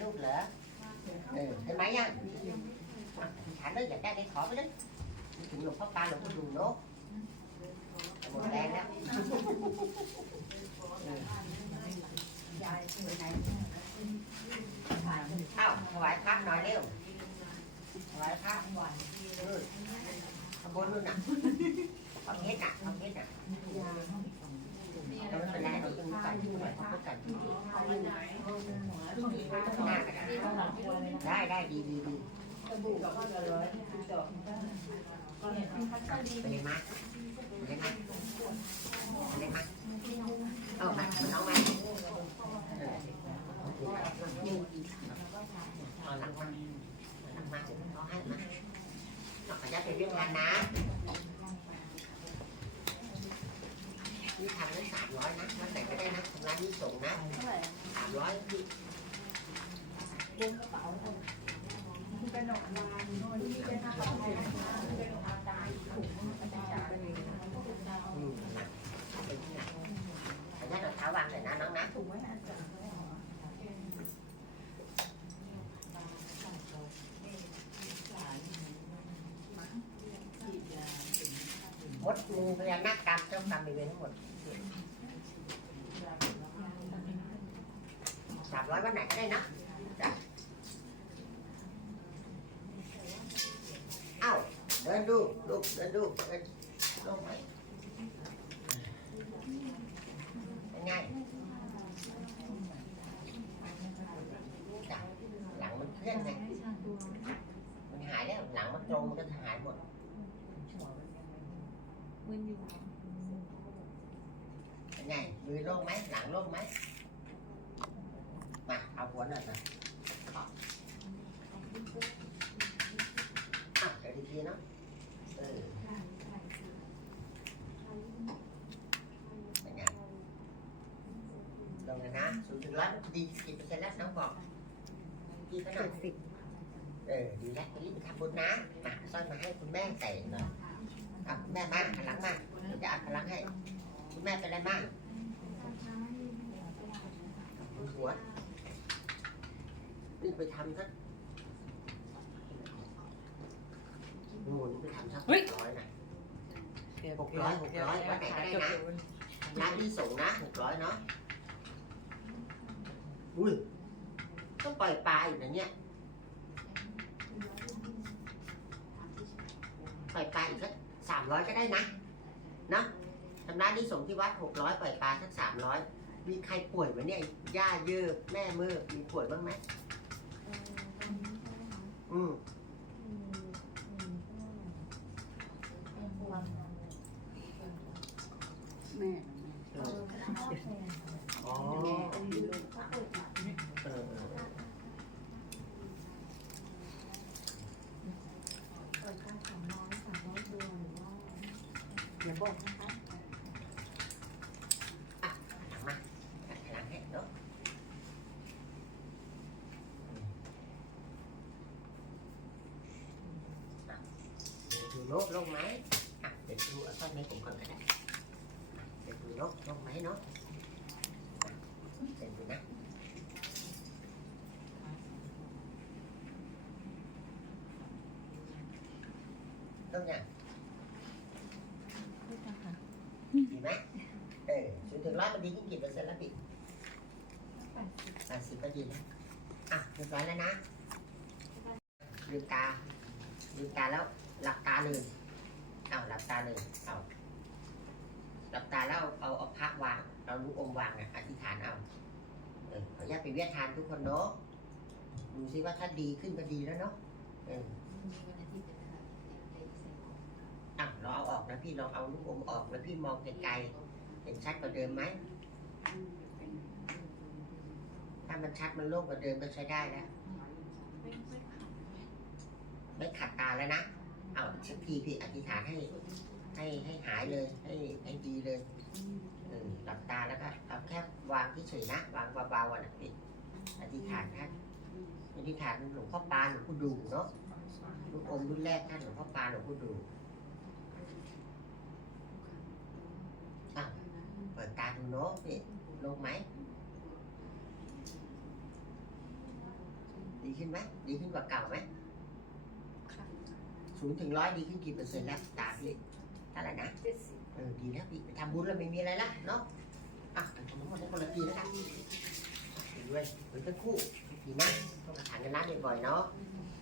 ลูกเหรอเออเห็นไหมยังอะฐานเลยอยากได้ได้ขอไปเลยถึงหลวงพ่อปานหลวงพ่อดูเนาะหมดแรงแล้วยายไปไหนเอ้าถวายพระหน่อยเร็วถวายพระวันเออข้างบนนู่นน่ะพระเพชรน่ะพระเพชรน่ะ ได้ได้ดีดีดีกระดูกก็จะร้ยจบก็เห็นไปเลยมาไปเลยมาไปเลยมาเอามาน้องมาเอาหลังมาหลังมาเอาให้มาขออนุญาตไปเรียกงานนะนี่ทำได้สามร้อยนะวันไหนก็ได้นะทำร้านนี้ส่งนะสามร้อย อนลายที่เป็นหน้าของเป็นเป็นอาตายถุงกระดาษไปเลยอืมหนักเป็นที่หนักขออนุญาตเอาเท้าวางเลยนะน้องนะถุงไว้อาจารย์มดงูพญานาคกรรมเจ้ากรรมในเวรทั้งหมดสามร้อยวันไหนก็ได้นะจ้ะเอ้า เดินดูลูกเดินดูเดินลงไหมเป็นไงจ้ะหลังมันเคลื่อนไงมันหายแล้วหลังมันตรงมันก็จะหายหมด มึนอยู่ เป็นไงมือโล่งไหมหลังโล่งไหมมาเอาหัวหน่อยนะอะเดี๋ยวดีๆเนาะเออเป็นไง ลงเลยนะศูนย์ถึงร้อยดีกี่เปอร์เซ็นต์แล้วน้องบอกพี่ก็หน่อยสิบเออดีแล้วรีบไปทำบุญนะมาสร้อยมาให้คุณแม่ใส่หน่อยอะคุณแม่มาหันหลังมาเดี๋ยวจะอัดพลังให้ คุณแม่เป็นอะไรบ้างหัวนี่ไปทำสักโน่นไปทำสักหกร้อยนะหกร้อยหกร้อยวันไหนก็ได้นะร้านที่ส่งนะหกร้อยเนาะ อุ้ยต้องปล่อยปลาอยู่นะเนี่ยปล่อยปลาอีกสักสามร้อยก็ได้นะเนาะทำร้านที่ส่งที่วัดหกร้อยปล่อยปลาสักสามร้อยมีใครป่วยไหมเนี่ยย่าเยอะแม่มือมีป่วยบ้างไหมอืมแม่เอออ๋อแม่เออเออ อย่า บอกนะคะหลังมาหลังให้เนาะอะเดี๋ยวดูโลกโลกไหมอะเดี๋ยวดูเอาซ่อนในผมก่อนก็ได้อะเดี๋ยวดูโลกโลกไหมเนาะอะเดี๋ยวดูนะต้องอย่าง ดีไหมเออศูนย์ถึงร้อยมันดีขึ้นกี่เปอร์เซ็นต์ล้วพี่แปดสิบก็ดีนะอะเรียบร้อยแล้วนะลืมตาลืมตาแล้วหลับตาเลยเอาหลับตาเลยเอาหลับตาแล้วเอาเอาพระวางเอาลูกอมวางอะอธิษฐานเอาเออขออนุญาตไปเวียดทานทุกคนเนาะดูซิว่าถ้าดีขึ้นก็ดีแล้วเนาะเออ อะ แลองเอาออกนะพี่ลองเอาลูกอมออกแล้วพี่มองไกลๆเห็นชัดกว่าเดิมไหม ถ้ามันชัดมันโล่งกว่าเดิมก็ใช้ได้แล้ว ไม่ขัดตาแล้วนะ เอาสักทีพี่อธิษฐานให้ ให้ให้หายเลย ให้ให้ดีเลยหลับตาแล้วก็เอาแค่วางที่เฉยนะ วางเบาๆอะนะพี่อธิษฐานท่านอธิษฐานหลวงพ่อปานหลวงพ่อดูเนาะลูกอมรุ่นแรกท่านหลวงพ่อปานหลวงพ่อดู เปิดตาดูเนาะนี่ลงไหม ดีขึ้นไหมดีขึ้นกว่าเก่าไหมค่ะศูนย์ถึงร้อยดีขึ้นกี่เปอร์เซ็นต์แล้วตาพี่เท่าไหร่นะเจ็ดสิบเออดีแล้วพี่ไปทำบุญแล้วไม่มีอะไรละเนาะอะไปทำบุญคนละทีแล้วกันดีด้วยเหมือนทั้งคู่ดีนะต้องกระถางกันน้ำบ่อยๆเนาะค